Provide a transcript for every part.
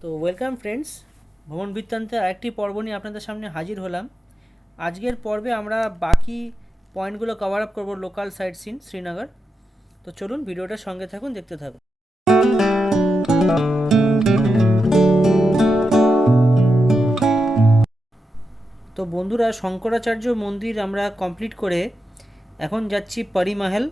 তো welcome friends, ভ্রমণ বৃত্তান্তে আরেকটি পর্ব নিয়ে আপনাদের সামনে হাজির হলাম। আজকের পর্বে আমরা বাকি পয়েন্টগুলো কভার আপ করবো, লোকাল সাইট সিন শ্রীনগর। তো চলুন ভিডিওটার সঙ্গে থাকুন, দেখতে থাকুন। তো বন্ধুরা, শঙ্করাচার্য মন্দির আমরা কমপ্লিট করে এখন যাচ্ছি পরিমহল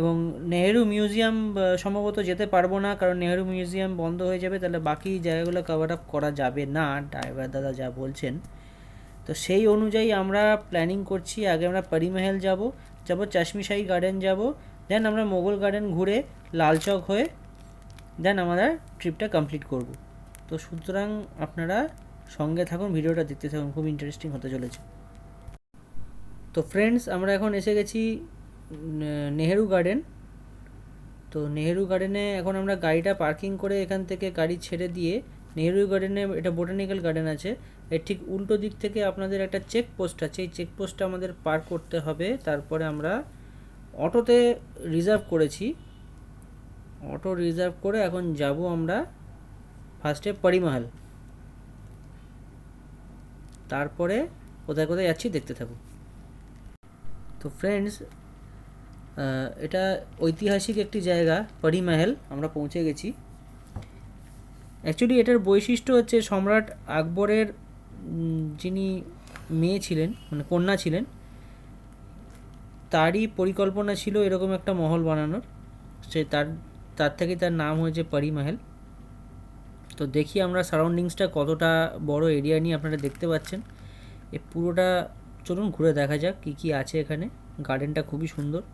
এবং নেহেরু মিউজিয়াম। সম্ভবত যেতে পারবো না, কারণ নেহেরু মিউজিয়াম বন্ধ হয়ে যাবে, তাহলে বাকি জায়গাগুলো কভার আপ করা যাবে না, ড্রাইভার দাদা যা বলছেন। তো সেই অনুযায়ী আমরা প্ল্যানিং করছি, আগে আমরা পরিমহল যাব, চশমিশাহী গার্ডেন যাব, দেন আমরা মোগল গার্ডেন ঘুরে লালচক হয়ে দেন আমরা ট্রিপটা কমপ্লিট করব। তো সুতরাং আপনারা সঙ্গে থাকুন, ভিডিওটা দেখতে থাকুন, খুব ইন্টারেস্টিং হতে চলেছে। তো ফ্রেন্ডস, আমরা এখন এসে গেছি নেহেরু গার্ডেন। তো নেহেরু গার্ডেনে এখন আমরা গাড়িটা পার্কিং করে এখান থেকে গাড়ি ছেড়ে দিয়ে নেহেরু গার্ডেনে, এটা বোটানিক্যাল গার্ডেন আছে, এর ঠিক উল্টো দিক থেকে আপনাদের একটা চেকপোস্ট আছে, এই চেকপোস্টটা আমাদের পার করতে হবে। তারপরে আমরা অটোতে রিজার্ভ করেছি, অটো রিজার্ভ করে এখন যাব আমরা ফার্স্টে পরিমহল, তারপরে কোথায় কোথায় যাচ্ছি দেখতে থাকুন। তো ফ্রেন্ডস, এটা ঐতিহাসিক একটি জায়গা পরিমহল, আমরা পৌঁছে গেছি। অ্যাকচুয়ালি এটার বৈশিষ্ট্য হচ্ছে সম্রাট আকবরের যিনি মেয়ে ছিলেন, মানে কন্যা ছিলেন, তারই পরিকল্পনা ছিল এরকম একটা মহল বানানোর। সে তার থেকেই তার নাম হয়েছে পরিমহল। তো দেখি আমরা সারাউন্ডিংসটা কতটা বড় এরিয়া নিয়ে আপনারা দেখতে পাচ্ছেন। এ পুরোটা চলুন ঘুরে দেখা যাক কী কী আছে এখানে। গার্ডেনটা খুবই সুন্দর।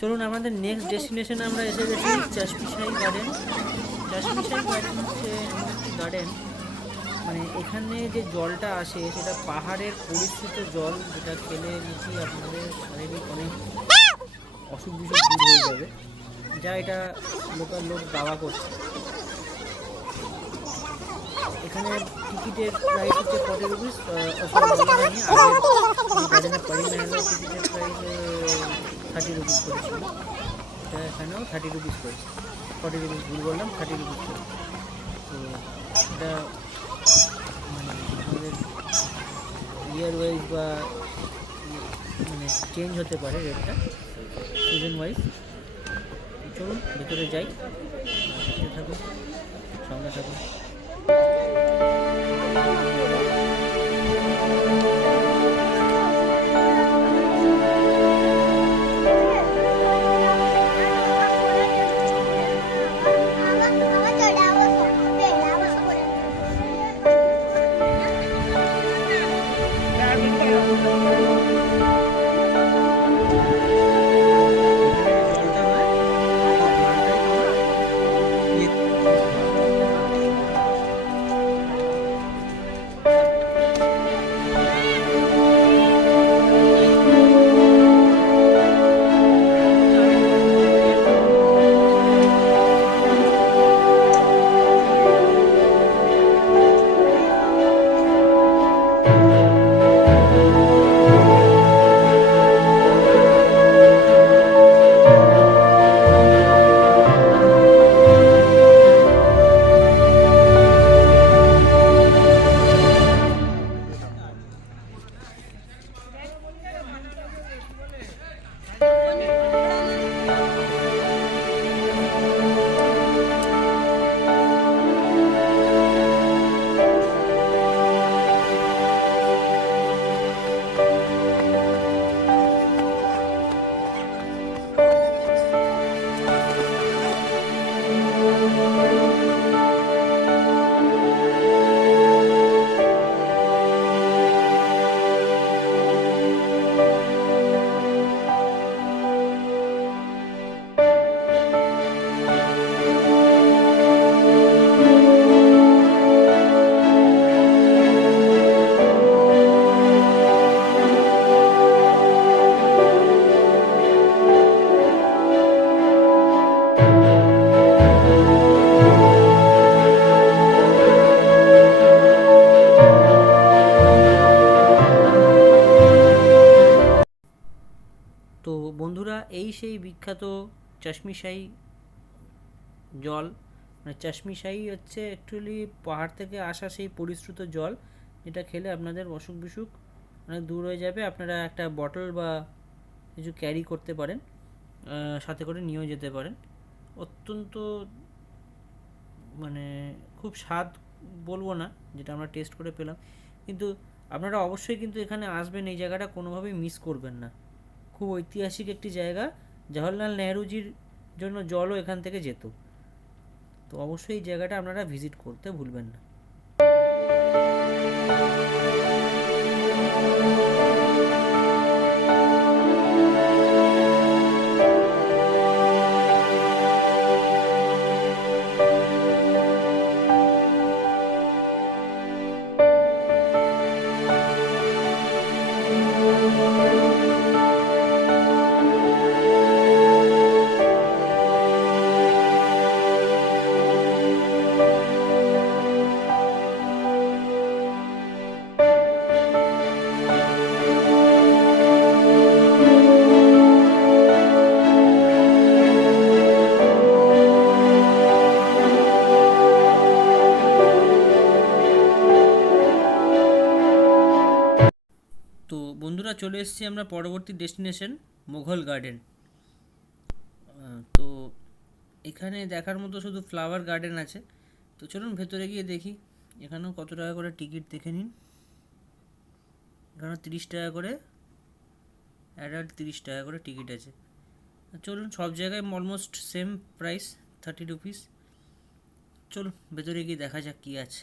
চলুন আমাদের নেক্সট ডেস্টিনেশনে আমরা এসে গেছি চাশমিশাই গার্ডেন। চাশমিশাই গার্ডেন হচ্ছে এমন একটি গার্ডেন, মানে এখানে যে জলটা আসে সেটা পাহাড়ের পরিশ্রুত জল, যেটা খেলে নাকি আপনাদের শারীরিক অনেক অসুখ বিসুখ দূর হয়ে যাবে, যা এটা লোকাল লোক দাওয়া করছে। এখানে টিকিটের প্রাইস হচ্ছে 40 রুপিস। গার্ডেনের পরিমাণের টিকিটের প্রাইস 30 রুপিস করেছিল, এটা এখানেও 30 রুপিস করেছে। 40 রুপিস ভুল বললাম, 30 রুপিস করে। তো এটা মানে আমাদের ইয়ার ওয়াইজ বা মানে চেঞ্জ হতে পারে রেটটা সিজন ওয়াইজ। চলুন ভেতরে যাই, দেখতে থাকুন, সঙ্গে থাকুন। তো বন্ধুরা, এই সেই বিখ্যাত চাশমিশাই জল। মানে চাশমিশাই হচ্ছে অ্যাকচুয়ালি পাহাড় থেকে আসা সেই পরিশ্রুত জল, যেটা খেলে আপনাদের অসুখ বিসুখ অনেক দূর হয়ে যাবে। আপনারা একটা বটল বা কিছু ক্যারি করতে পারেন, সাথে করে নিয়েও যেতে পারেন। অত্যন্ত মানে খুব স্বাদ বলবো না, যেটা আমরা টেস্ট করে পেলাম, কিন্তু আপনারা অবশ্যই কিন্তু এখানে আসবেন, এই জায়গাটা কোনোভাবেই মিস করবেন না। খুব ঐতিহাসিক একটি জায়গা, জওহরলাল নেহরুজির জন্য জলও এখান থেকে যেত। তো অবশ্যই এই জায়গাটা আপনারা ভিজিট করতে ভুলবেন না। তো বন্ধুরা, চলে এসেছি আমরা পরবর্তী ডেস্টিনেশন মোঘল গার্ডেন। তো এখানে দেখার মতো শুধু ফ্লাওয়ার গার্ডেন আছে। তো চলুন ভেতরে গিয়ে দেখি এখানেও কত টাকা করে টিকিট দেখে নিন। এখানে 30 টাকা করে, অ্যাডাল্ট 30 টাকা করে টিকিট আছে। চলুন, সব জায়গায় অলমোস্ট সেম প্রাইস, 30 রুপিস। চলুন ভেতরে গিয়ে দেখা যাক কী আছে।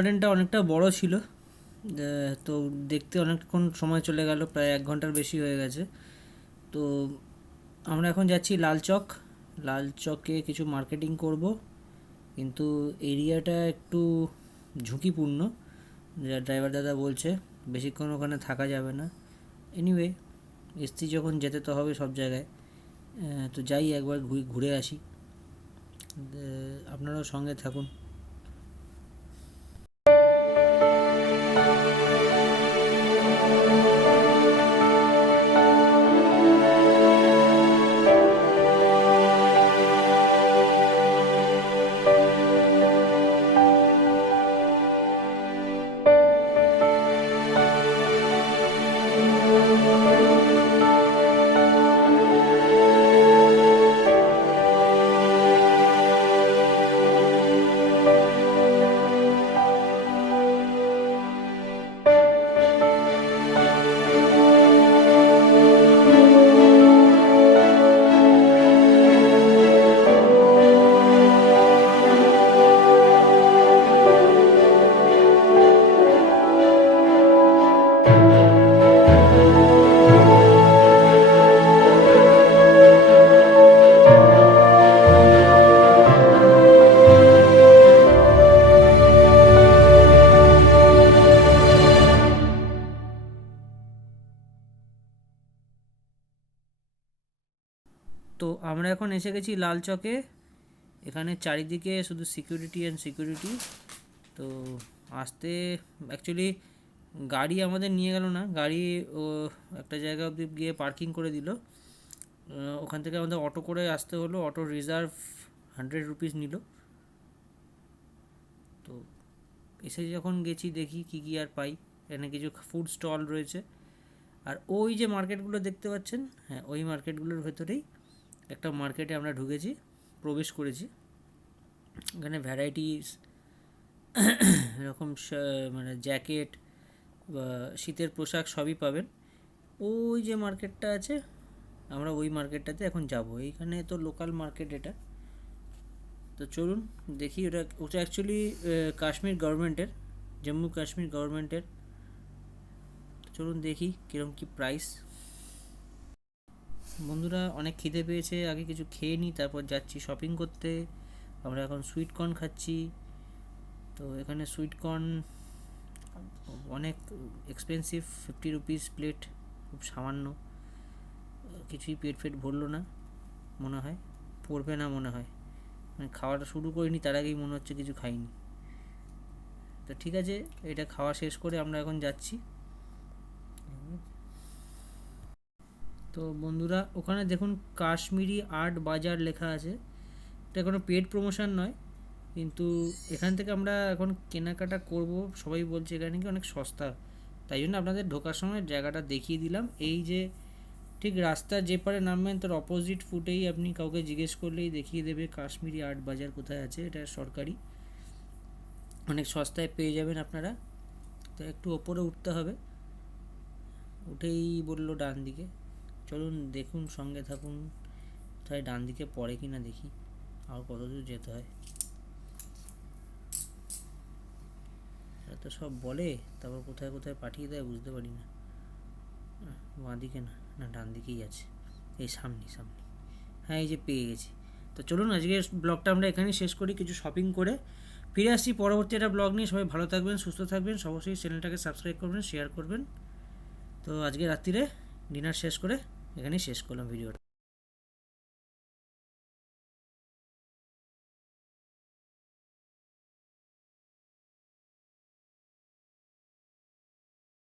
গার্ডেনটা অনেকটা বড় ছিল, তো দেখতে অনেকক্ষণ সময় চলে গেল, প্রায় 1 ঘন্টার বেশি হয়ে গেছে। তো আমরা এখন যাচ্ছি লালচক। লালচকে কিছু মার্কেটিং করব, কিন্তু এরিয়াটা একটু ঝুঁকিপূর্ণ, যা ড্রাইভার দাদা বলছে বেশিক্ষণ ওখানে থাকা যাবে না। এনিওয়ে, এসছি যখন যেতে তো হবে সব জায়গায়, তো যাই একবার ঘুরে আসি। আপনারাও সঙ্গে থাকুন। তো আমরা এখন এসে গেছি লালচকে। এখানে চারিদিকে শুধু সিকিউরিটি অ্যান্ড সিকিউরিটি। তো আসতে অ্যাকচুয়ালি গাড়ি আমাদের নিয়ে গেল না, গাড়ি ও একটা জায়গা অবধি গিয়ে পার্কিং করে দিল। ওখান থেকে আমাদের অটো করে আসতে হলো, অটো রিজার্ভ 100 রুপিস নিল। তো এসে যখন গেছি দেখি কী কী আর পাই। এখানে কিছু ফুড স্টল রয়েছে, আর ওই যে মার্কেটগুলো দেখতে পাচ্ছেন, হ্যাঁ ওই মার্কেটগুলোর ভেতরেই একটা মার্কেটে আমরা ঢুকেছি, প্রবেশ করেছি। এখানে ভ্যারাইটিস এরকম মানে জ্যাকেট বা শীতের পোশাক সবই পাবেন। ওই যে মার্কেটটা আছে, আমরা ওই মার্কেটটাতে এখন যাব। এইখানে তো লোকাল মার্কেট এটা। তো চলুন দেখি। ওটা অ্যাকচুয়ালি কাশ্মীর গভর্নমেন্টের, জম্মু কাশ্মীর গভর্নমেন্টের। চলুন দেখি কীরকম কী প্রাইস। বন্ধুরা অনেক খিদে পেয়েছে, আগে কিছু খেয়ে নিই, তারপর যাচ্ছি শপিং করতে। আমরা এখন সুইট কর্ন খাচ্ছি। তো এখানে সুইট কর্ন অনেক এক্সপেন্সিভ, 50 রুপিস প্লেট, খুব সামান্য, কিছুই পেট ভরলো না মনে হয়, পড়বে না মনে হয়। মানে খাওয়াটা শুরু করিনি তার আগেই মনে হচ্ছে কিছু খাইনি। তো ঠিক আছে, এটা খাওয়া শেষ করে আমরা এখন যাচ্ছি। তো বন্ধুরা ওখানে দেখুন কাশ্মীরি আর্ট বাজার লেখা আছে। এটা কোনো পেড প্রমোশন নয়, কিন্তু এখান থেকে আমরা এখন কেনাকাটা করব। সবাই বলছে এখানে কি অনেক সস্তা, তাই জন্য আপনাদের ঢোকার সময় জায়গাটা দেখিয়ে দিলাম। এই যে ঠিক রাস্তার যে পারে নামবেন তার অপোজিট ফুটেই আপনি কাউকে জিজ্ঞেস করলেই দেখিয়ে দেবে কাশ্মীরি আর্ট বাজার কোথায় আছে। এটা সরকারি, অনেক সস্তায় পেয়ে যাবেন আপনারা। তো একটু ওপরে উঠতে হবে, উঠেই বললো ডান দিকে। চলুন দেখুন, সঙ্গে থাকুন, কোথায় ডান দিকে পড়ে কি না দেখি, আর কত দূর যেতে হয়। তো সব বলে, তারপর কোথায় কোথায় পাঠিয়ে দেয় বুঝতে পারি না। বাঁ দিকে না, না ডান দিকেই আছে, এই সামনে সামনে, হ্যাঁ এই যে পেয়ে গেছি। তো চলুন আজকে ব্লগটা আমরা এখানেই শেষ করি, কিছু শপিং করে ফিরে আসছি পরবর্তী একটা ব্লগ নিয়ে। সবাই ভালো থাকবেন, সুস্থ থাকবেন, অবশ্যই চ্যানেলটাকে সাবস্ক্রাইব করবেন, শেয়ার করবেন। তো আজকে রাত্রিরে ডিনার শেষ করে এখানেই শেষ করলাম ভিডিওটা।